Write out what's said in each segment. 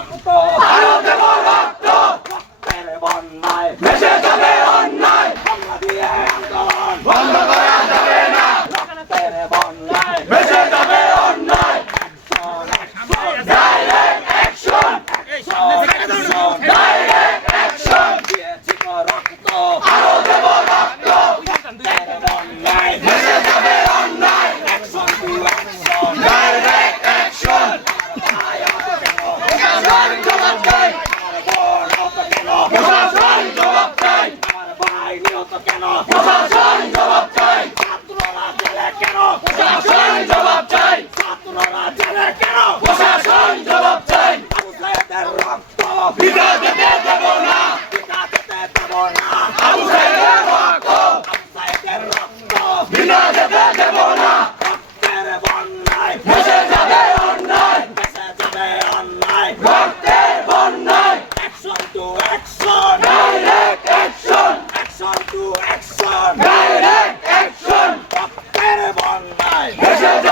রক্ত আরও দেব রক্ত রক্তের বন্যায় ভেসে যাবে অন্যায় হামলা দিয়ে আন্দোলন বন্ধ করা যাবে না রক্তের বন্যায় ভেসে যাবে অন্যায় ডাইরেক্ট অ্যাকশন ডাইরেক্ট অ্যাকশন দিয়েছি তো রক্ত আরও দেব রক্ত রক্তের বন্যায় ভেসে যাবে অন্যায় action to action direct action প্রশাসন জবাব চাই প্রশাসন জবাব চাই আমার ভাই নিহত কেন? প্রশাসন জবাব চাই। ছাত্ররা জেলে কেন? প্রশাসন জবাব চাই। ছাত্ররা জেলে কেন? প্রশাসন জবাব রক্ত যেতে দেব না পিতা যেতে দেব না আবু সাইদের রক্ত আবু সাইদের রক্ত বিনা যেতে দেব না রক্তের বন্যায় ভেসে যাবে অন্যায় ভেসে যাবে অন্যায় রক্তের বন্যায় action to action direct action action to action direct action রক্তের বন্যায় ভেসে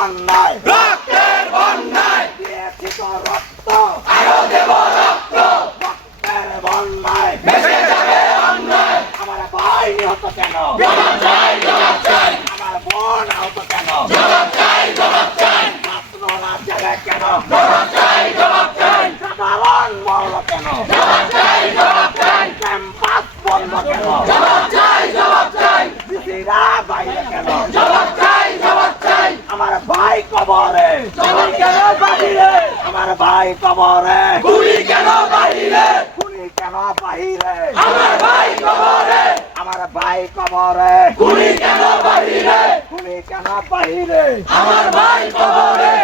যাবে অন্যায়। রক্তের বন্যায়। দিয়েছি তো রক্ত। আরও দেব রক্ত। রক্তের বন্যায়। ভেসে যাবে অন্যায়। আমার ভাই নিহত কেন? জবাব চাই জবাব চাই। আমার বোন আহত কেন? জবাব চাই জবাব চাই। ছাত্ররা জেলে কেন? জবাব চাই জবাব চাই সাধারণ মরল কেন জবাব চাই জবাব চাই ক্যাম্পাস বন্ধ কেন জবাব চাই জবাব চাই দিদিরা বাইরে কেন জবাব চাই জবাব চাই আমার ভাই জবাব কেন বাহিরে? আমার ভাই কবরে। গুলি কেন বাহিরে? খুনি কেন বাহিরে? আমার ভাই কবরে। আমার ভাই কবরে। গুলি কেন বাহিরে? খুনি কেন বাহিরে? আমার ভাই কবরে।